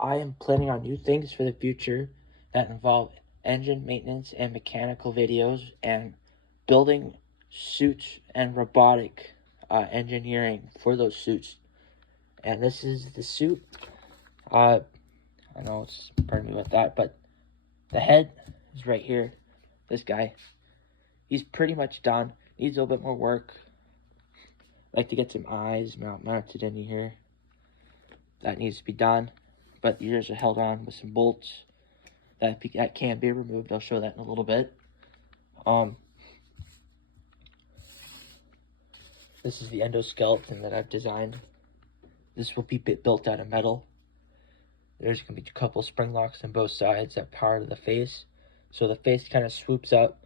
I am planning on new things for the future that involve engine maintenance and mechanical videos and building suits and robotic engineering for those suits. And this is the suit. Uh, I know it's, pardon me with that, but the head is right here. This guy, he's pretty much done. Needs a little bit more work. Like to get some eyes mounted in here. That needs to be done. But the ears are held on with some bolts that can be removed. I'll show that in a little bit. This is the endoskeleton that I've designed. This will be built out of metal. There's going to be a couple spring locks on both sides that power the face. So the face kind of swoops up.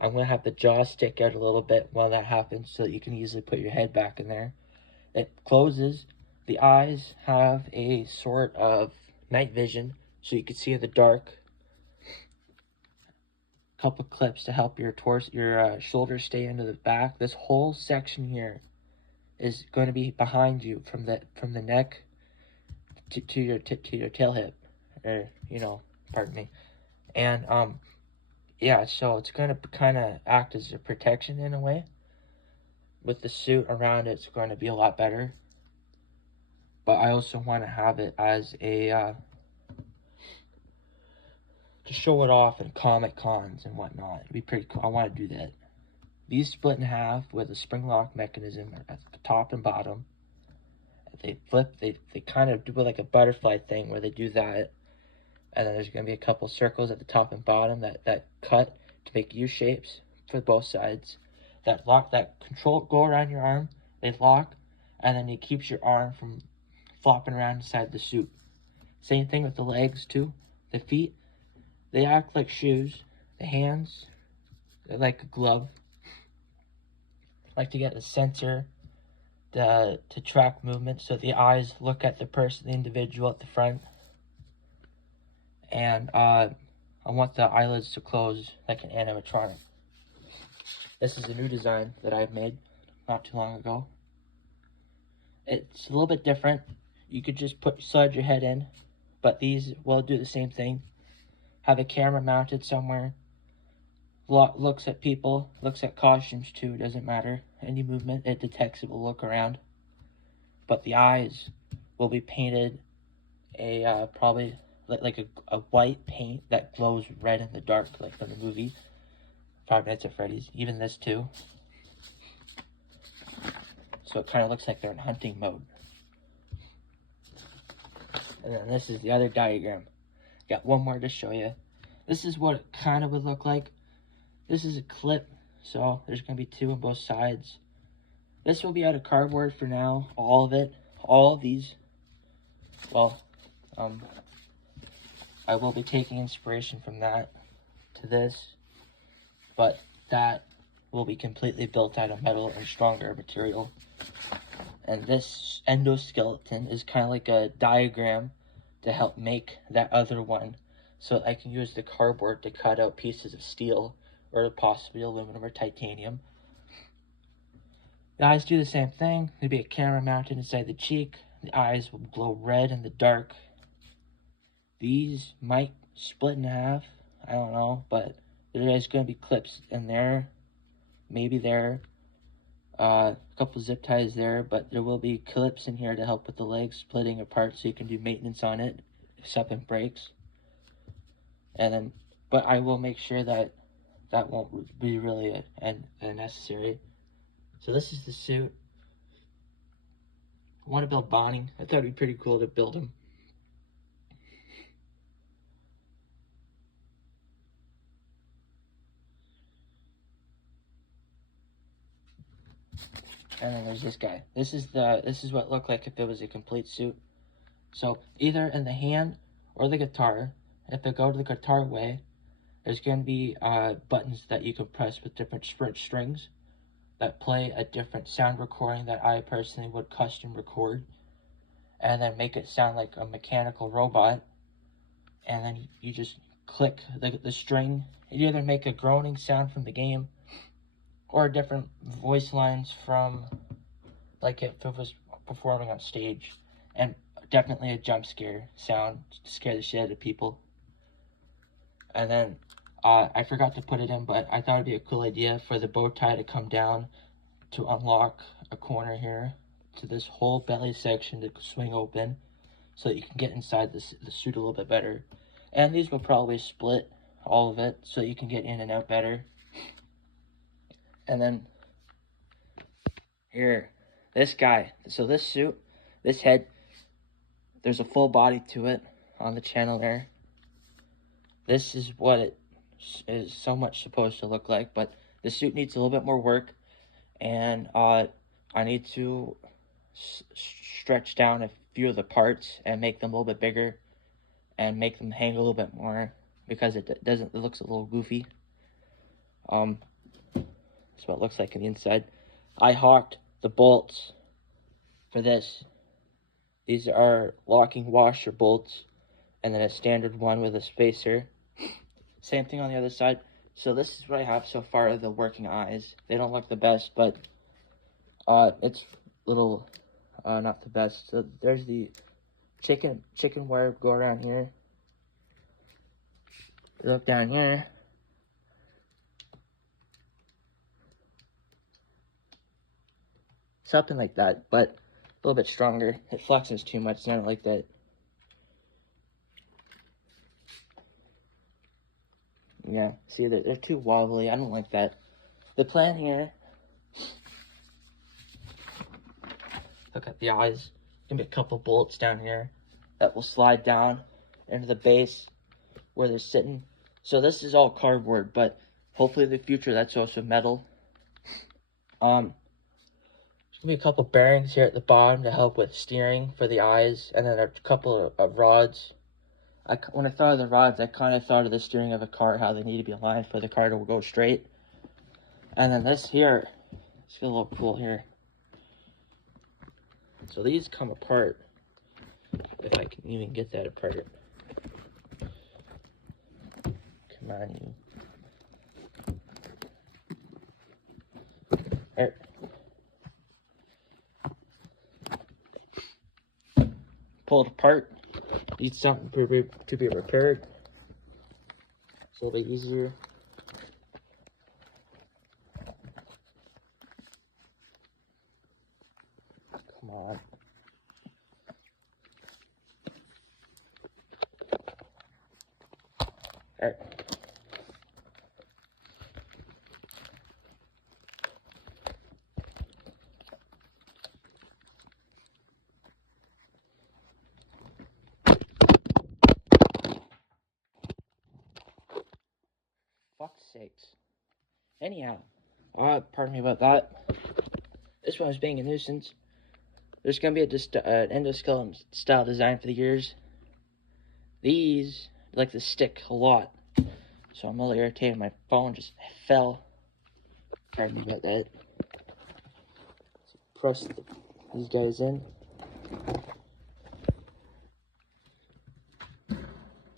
I'm going to have the jaw stick out a little bit while that happens so that you can easily put your head back in there. It closes. The eyes have a sort of night vision so you can see in the dark. A couple clips to help your shoulders stay into the back. This whole section here is going to be behind you from the neck to your tail hip, or pardon me. And yeah, so it's going to kind of act as a protection in a way. With the suit around it's going to be a lot better. But I also want to have it as a to show it off in Comic Cons and whatnot. It'd be pretty cool. I want to do that. These split in half with a spring lock mechanism at the top and bottom. They flip. They kind of do like a butterfly thing where they do that, and then there's going to be a couple circles at the top and bottom that cut to make U shapes for both sides. That lock, that control, go around your arm. They lock, and then it keeps your arm from flopping around inside the suit. Same thing with the legs too. The feet, they act like shoes. The hands, they're like a glove. I like to get a sensor to track movement, so the eyes look at the person, the individual at the front. And I want the eyelids to close like an animatronic. This is a new design that I've made not too long ago. It's a little bit different. You could just slide your head in, but these will do the same thing. Have a camera mounted somewhere. Looks at people, looks at costumes too, doesn't matter. Any movement, it detects, it will look around. But the eyes will be painted probably like a white paint that glows red in the dark, like in the movie Five Nights at Freddy's. Even this too. So it kind of looks like they're in hunting mode. And then this is the other diagram. Got one more to show you. This is what it kind of would look like. This is a clip, so there's going to be two on both sides. This will be out of cardboard for now, all of it. All of these. Well, I will be taking inspiration from that to this, but that will be completely built out of metal or stronger material. And this endoskeleton is kind of like a diagram to help make that other one, so I can use the cardboard to cut out pieces of steel or possibly aluminum or titanium. The eyes do the same thing. There'll be a camera mounted inside the cheek. The eyes will glow red in the dark. These might split in half. I don't know, but there is going to be clips in there. Maybe there. A couple zip ties there, but there will be clips in here to help with the legs splitting apart so you can do maintenance on it if something breaks. And then, but I will make sure that won't be really necessary. So this is the suit. I want to build Bonnie. I thought it'd be pretty cool to build him. And then there's this guy. This is what it looked like if it was a complete suit. So either in the hand or the guitar, if I go to the guitar way, there's going to be buttons that you can press with different strings that play a different sound recording that I personally would custom record, and then make it sound like a mechanical robot. And then you just click the string. You either make a groaning sound from the game, or different voice lines from, like if it was performing on stage. And definitely a jump scare sound to scare the shit out of people. And then I forgot to put it in, but I thought it'd be a cool idea for the bow tie to come down to unlock a corner here to this whole belly section to swing open so that you can get inside the suit a little bit better. And these will probably split all of it so you can get in and out better. And then here, this guy, so this suit, this head, there's a full body to it on the channel there. This is what it is so much supposed to look like, but the suit needs a little bit more work, and I need to stretch down a few of the parts and make them a little bit bigger and make them hang a little bit more because it looks a little goofy. That's what it looks like on the inside. I hawked the bolts for this. These are locking washer bolts, and then a standard one with a spacer. Same thing on the other side. So this is what I have so far of the working eyes. They don't look the best, but it's little not the best. So there's the chicken wire go around here. Look down here. Something like that, but a little bit stronger. It flexes too much, so I don't like that. Yeah, see, they're too wobbly. I don't like that. The plan here, look at the eyes. Gonna be a couple bolts down here that will slide down into the base where they're sitting. So this is all cardboard, but hopefully in the future that's also metal. There's gonna be a couple bearings here at the bottom to help with steering for the eyes, and then a couple of rods. When I thought of the rods, I kind of thought of the steering of a car, how they need to be aligned for the car to go straight. And then this here, it's a little cool here. So these come apart, if I can even get that apart. Come on, you. There. Pull it apart. Needs something to be repaired. It's a little bit easier. Come on. Alright. Fuck's sakes. Anyhow, pardon me about that. This one was being a nuisance. There's gonna be an endoskeleton style design for the ears. These like to stick a lot, so I'm a little irritated. My phone just fell. Pardon me about that. So press these guys in.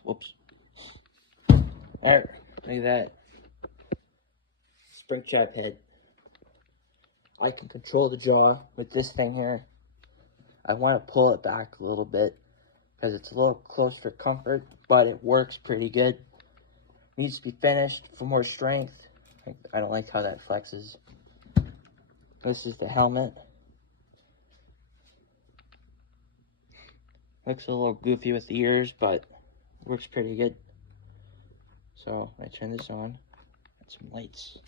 Whoops. Alright, look at that. Spring trap head. I can control the jaw with this thing here. I want to pull it back a little bit because it's a little close for comfort, but it works pretty good. Needs to be finished for more strength. I don't like how that flexes. This is the helmet. Looks a little goofy with the ears, but works pretty good. So I turn this on. Got some lights.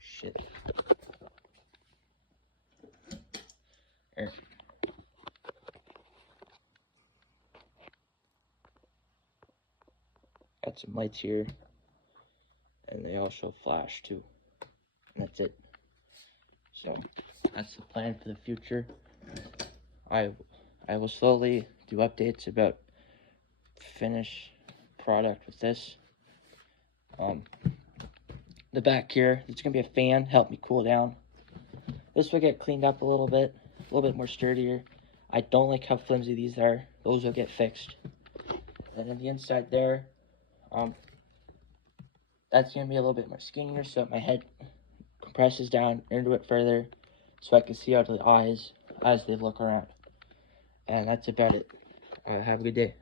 Shit. There. Got some lights here, and they also flash too. And that's it. So that's the plan for the future. I will slowly do updates about finish product with this. The back here, it's gonna be a fan, help me cool down. This will get cleaned up a little bit more sturdier. I don't like how flimsy these are. Those will get fixed. And then the inside there, that's gonna be a little bit more skinnier, so my head compresses down into it further, so I can see out of the eyes. as they look around. And that's about it. Have a good day.